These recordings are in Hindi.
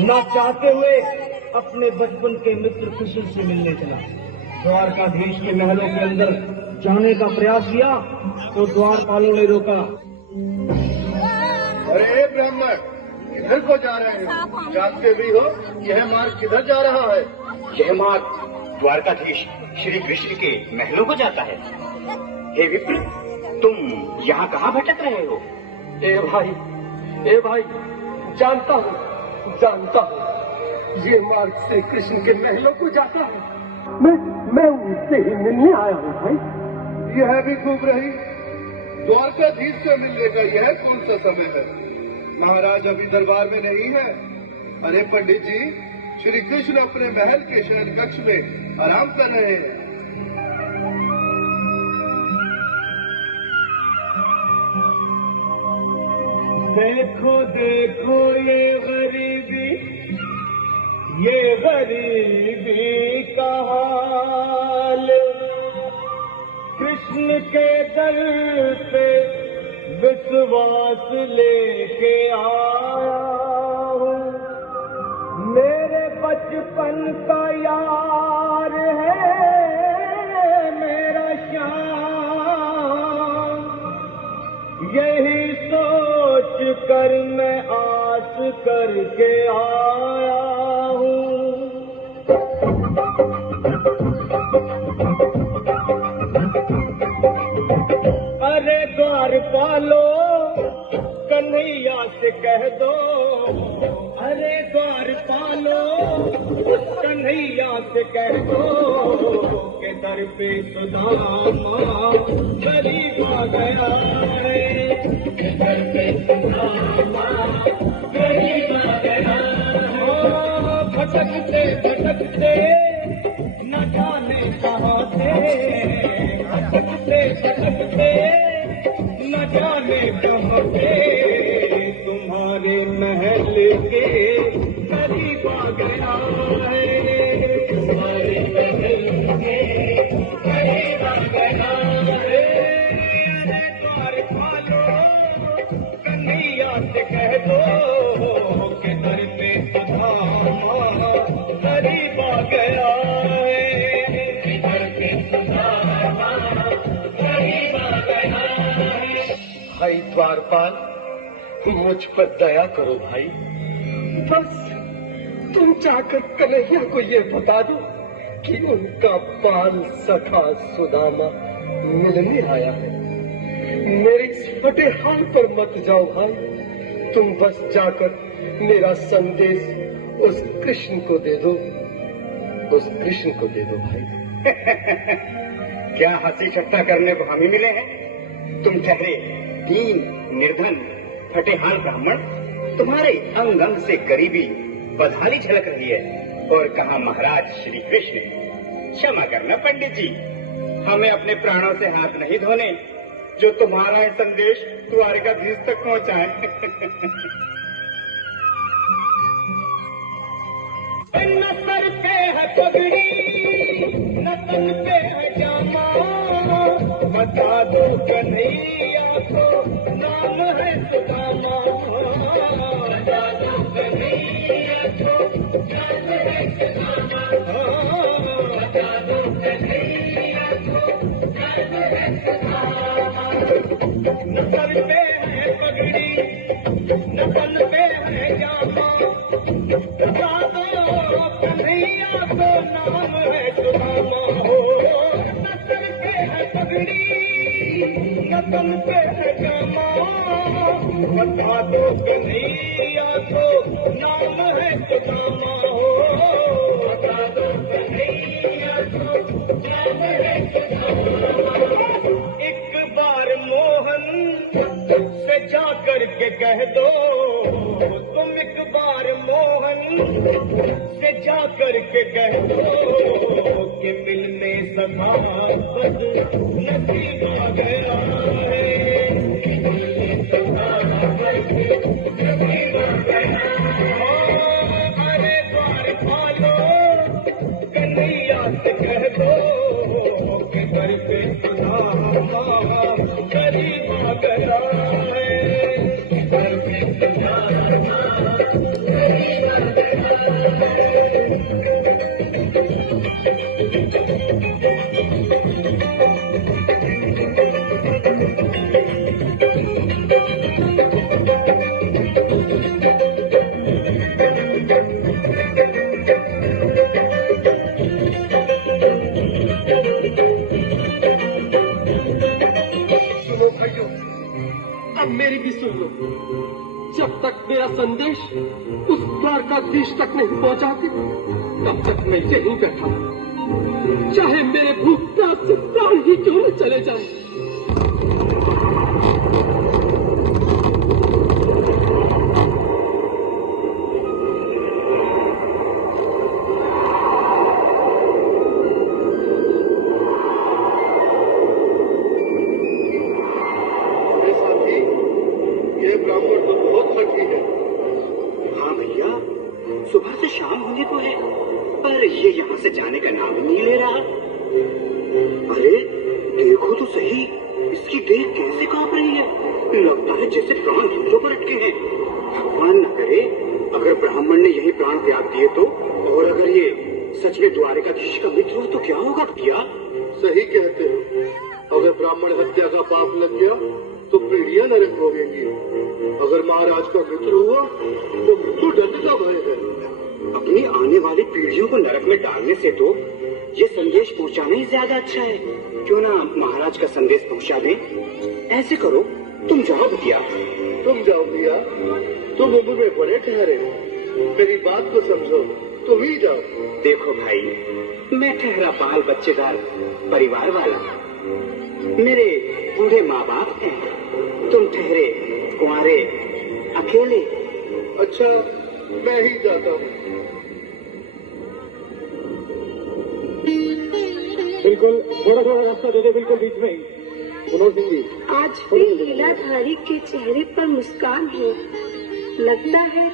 ना चाहते हुए अपने बचपन के मित्र कृष्ण से मिलने चला। द्वारकाधीश के महलों के अंदर जाने का प्रयास किया तो द्वारपालों ने रोका। अरे ब्राह्मण, किधर को जा रहे हैं? जानते भी हो यह मार्ग किधर जा रहा है? यह मार्ग द्वारकाधीश श्री कृष्ण के महलों को जाता है। हे विप्र, तुम यहाँ कहाँ भटक रहे हो? ए भाई, जानता हूँ ये मार्ग श्री कृष्ण के महलों को जाता है। मैं उनसे ही मिलने आया हूँ भाई। यह भी खूब रही, द्वारकाधीश से मिलने का यह कौन सा समय है? महाराज अभी दरबार में नहीं है। अरे पंडित जी, श्री कृष्ण अपने महल के शयन कक्ष में आराम कर रहे हैं। देखो देखो ये गरीबी का हाल, कृष्ण के दर पे विश्वास लेके आया हूँ। मेरे बचपन का यार है मेरा श्याम, यही सोच कर मैं आस करके आया हूँ। अरे द्वारपालो, कन्हैया से कह दो। अरे द्वारपालो, कन्हैया से कह दो के दर पे सुदामा गरीब आ गया है। दर पे सुदामा गरीब आ गया है। भटकते भटकते न जाने कहाँ थे, भटकते भटकते न जाने कहाँ थे, तुम्हारे महल के करीब आ गया है। तुम्हारे महल के करीब आ गया है। द्वारपालो, कन्हैया से कह दो के दर पे सुदामा करीब आ गया है। दर पे सुदामा करीब आ गया है। भाई द्वारपाल, मुझ पर दया करो भाई। बस तुम जाकर कन्हैया को ये बता दो कि उनका बाल सखा सुदामा मिलने आया है। मेरे इस फटे हाल पर मत जाओ भाई, तुम बस जाकर मेरा संदेश उस कृष्ण को दे दो, उस कृष्ण को दे दो भाई। क्या हंसी ठट्टा करने को हम ही मिले हैं? तुम ठहरे दीन निर्धन फटे हाल ब्राह्मण, तुम्हारे अंग अंग से गरीबी बदहाली झलक रही है। और कहा महाराज श्री कृष्ण। क्षमा करना पंडित जी, हमें अपने प्राणों से हाथ नहीं धोने जो तुम्हारा संदेश द्वारकाधीश तक पहुंचाए। न सर पे है पगड़ी, न तन पे है जामा, बता दो कन्हैया को नाम है सुदामा। बता दो कन्हैया को नाम है सुदामा। बता दो कन्हैया को नाम है सुदामा। न सर पे है पगड़ी, न तन पे है जामा, बता दो कन्हैया को नाम है सुदामा। न सर पे है पगड़ी, न तन पे है जामा, बता दो कन्हैया को नाम है सुदामा। बता दो कन्हैया को नाम है सुदामा। एक बार मोहन से जा करके कह दो, तुम एक बार मोहन से जा करके कह दो कि मिलने सखा बद नसीब आ गया है। मिलने सखा बद नसीब आ गया है। अरे द्वारपालो, कन्हैया से कह दो कि दर पे सुदामा करीब आ गया है। दर पे सुदामा करीब आ गया। सुनो भाइयों, अब मेरी भी सुन लो। जब तक मेरा संदेश उस द्वारकाधीश तक नहीं पहुंचाते, तब तक मैं यहीं बैठा, चाहे मेरे भूख प्यास से प्राण ही क्यों न चले जाए। सुबह से शाम होने को है, पर ये यहाँ से जाने का नाम ही नहीं ले रहा। अरे देखो तो सही, इसकी देह कैसे कांप रही है। लगता है जैसे प्राण धुंधों पर अटके हैं। भगवान न करे अगर ब्राह्मण ने यही प्राण त्याग दिए तो, और अगर ये सच में द्वारकाधीश का मित्र हो तो क्या होगा भैया? सही कहते हो। अगर ब्राह्मण हत्या का पाप लग गया तो पीढ़ियां नरक भोगेंगी। अगर महाराज का मित्र हुआ तो मृत्यु दंड का भय है। अपनी आने वाली पीढ़ियों को नरक में डालने से तो ये संदेश पहुंचाना ही ज्यादा अच्छा है। क्यों ना महाराज का संदेश पहुंचा दें। ऐसे करो, तुम जाओ भैया। तुम जाओ भैया, तुम उम्र में बड़े ठहरे, मेरी बात को समझो, तुम ही जाओ। देखो भाई, मैं ठहरा बाल बच्चेदार परिवार वाला, मेरे बूढ़े माँ बाप हैं। तुम ठहरे कुंवारे अकेले। अच्छा, मैं ही जाता हूँ। बिल्कुल, थोड़ा थोड़ा रास्ता दे दे, बिल्कुल बीच में ही। मनोज सिंह जी, आज भी लीलाधारी के चेहरे पर मुस्कान है। लगता है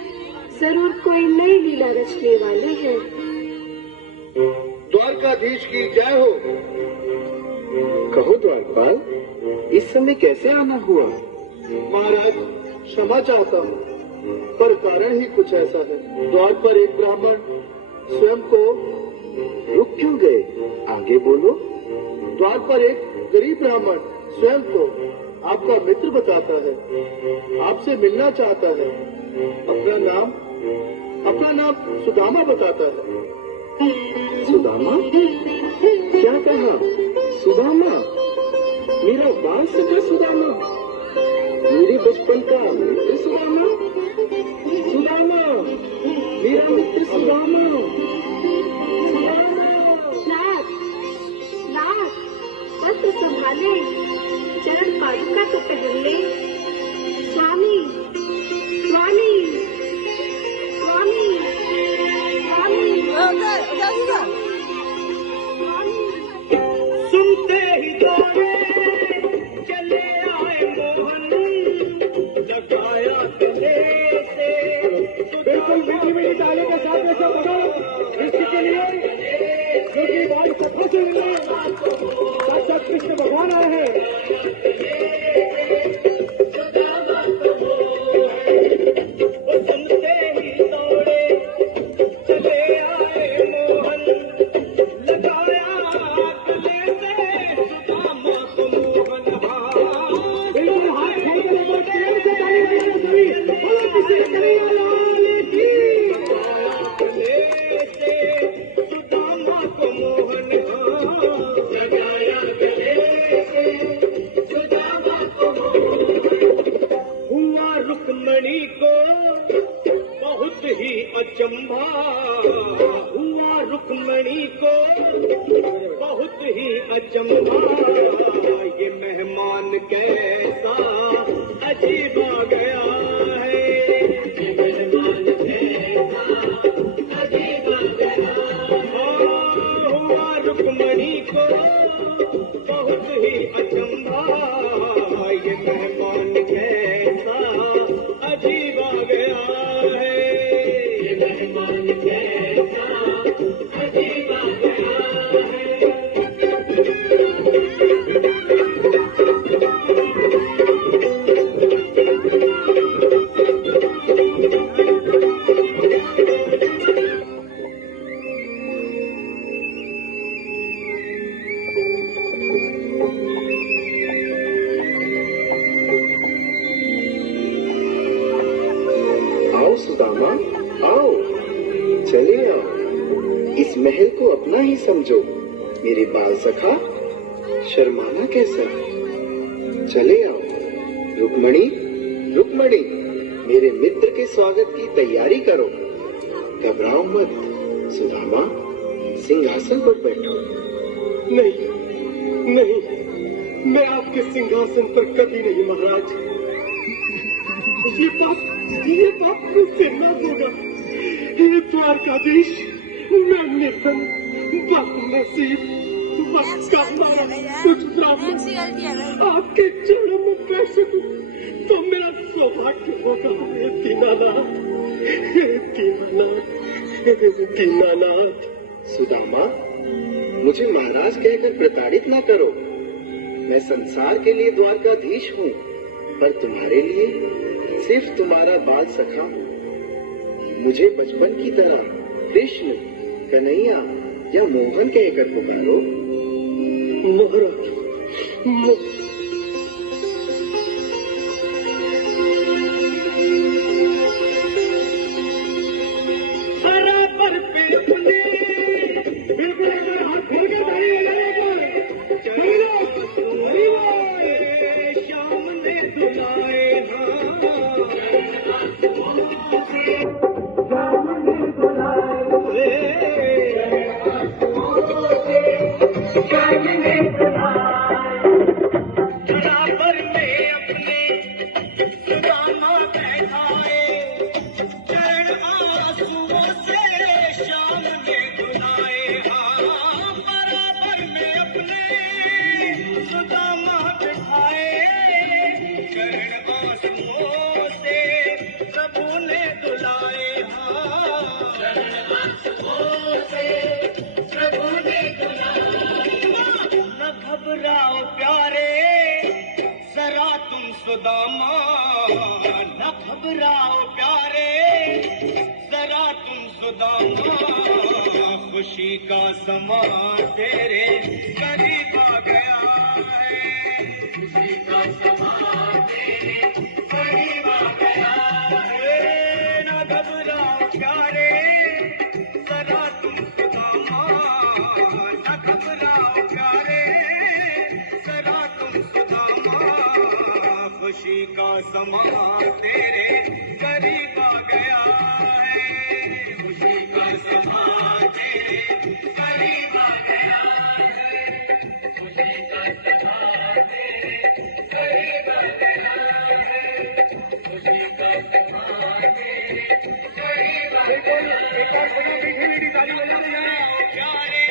जरूर कोई नई लीला रचने वाले हैं। द्वारकाधीश की जय हो। कहो द्वारपाल, इस समय कैसे आना हुआ? महाराज, क्षमा चाहता हूँ, पर कारण ही कुछ ऐसा है। द्वार पर एक ब्राह्मण स्वयं को रुक क्यों गए? आगे बोलो। द्वार पर एक गरीब ब्राह्मण स्वयं को आपका मित्र बताता है, आपसे मिलना चाहता है। अपना नाम सुदामा बताता है। सुदामा? क्या कहा? सुदामा? मेरा बाल सका सुदामा? मेरे बचपन का मित्र सुदामा? सुदामा, मेरा मित्र सुदामा। हाथ तो संभाले, चरण पादुका तो पहन ले। स्वामी, स्वामी, स्वामी, सुनते ही दौड़े चले आए मोहन, लगाया गले से। बिल्कुल मीठी मीठी ताली के साथ में सब बताओ इसके लिए क्योंकि बाल कथों से मिले साक्षात कृष्ण भगवान आए हैं। सुनते ही दौड़े चले आए मोहन, लगाया गले से सुदामा को मोहन। बिल्कुल हाथ खोल कर प्रेम से ताली बजाओ सभी। बोलो किसी कन्हैया लाल की। गले से सुदामा को मोहन, लगाया गले से सुदामा को मोहन। हुआ रुक्मणी को बहुत ही अचंभा, हुआ रुक्मणी को बहुत ही अचंभा। ये मेहमान कैसा अजीब आ गया है, ये मेहमान कैसा अजीब आ गया। हुआ रुक्मणी को बहुत ही अचंभा, ये मेहमान कैसा अजीब आ गया है, ये मेहमान कैसा अजीब आ गया है। आओ, चले आओ, इस महल को अपना ही समझो। मेरे बाल सखा, शर्माना कैसा? चले आओ। रुक्मणी, रुक्मणी, मेरे मित्र के स्वागत की तैयारी करो। घबराओ मत। सुदामा, सिंहासन पर बैठो। नहीं नहीं, मैं आपके सिंहासन पर कभी नहीं महाराज। ये बात मुझसे न होगा। ये द्वारकाधीश, मैं निर्धन, बदनसीब, बदकारा, कुछ ब्राह्मण आपके चरणों में बैठ सकूं तो मेरा सौभाग्य होगा। हे दीनानाथ, हे दीनानाथ, हे दीनानाथ। सुदामा, मुझे महाराज कहकर प्रताड़ित ना करो। मैं संसार के लिए द्वारकाधीश हूँ, पर तुम्हारे लिए सिर्फ तुम्हारा बाल सखा हूँ। मुझे बचपन की तरह कृष्ण, कन्हैया या मोहन कहकर पुकारो। महाराज, बराबर बिल्कुल श्याम ने दुलाए बराबर में अपने सुदामा बैठाए, चरण आंसुओं से श्याम ने धुलाए। बराबर में अपने सुदामा बैठाए, चरण आंसुओं से प्रभु ने धुलाए। चरण आंसुओं से प्रभु ने धुलाए। न घबराओ प्यारे, जरा तुम सुदामा, न घबराओ प्यारे, जरा तुम सुदामा। खुशी का समा तेरे करीब आ गया है, खुशी का समा तेरे करीब आ गया है। न घबराओ प्यारे, जरा तुम सुदामा, न घबराओ प्यारे, जरा तुम सुदामा। खुशी का समा तेरे करीब आ गया है, खुशी का समा तेरे करीब आ गया है, खुशी का समा तेरे करीब आ गया है, खुशी का समा तेरे करीब आ गया प्यारे,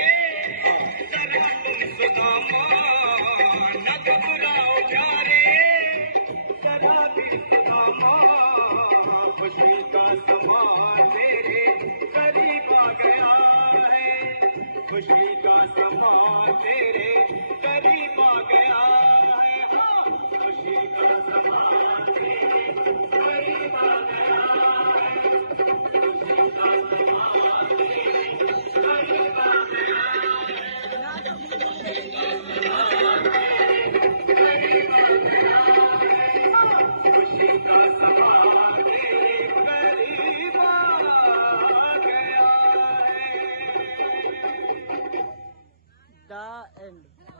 जरा तुम सुदामा, न घबराओ प्यारे, जरा भी सुदामा। खुशी का समा तेरे करीब आ गया है, खुशी का समा तेरे करीब आ गया है, खुशी का समा तेरे करीब आ गया है, खुशी का समा तेरे करीब आ गया है, खुशी का समा तेरे करीब आ गया है, खुशी का समा तेरे करीब आ गया है। The end.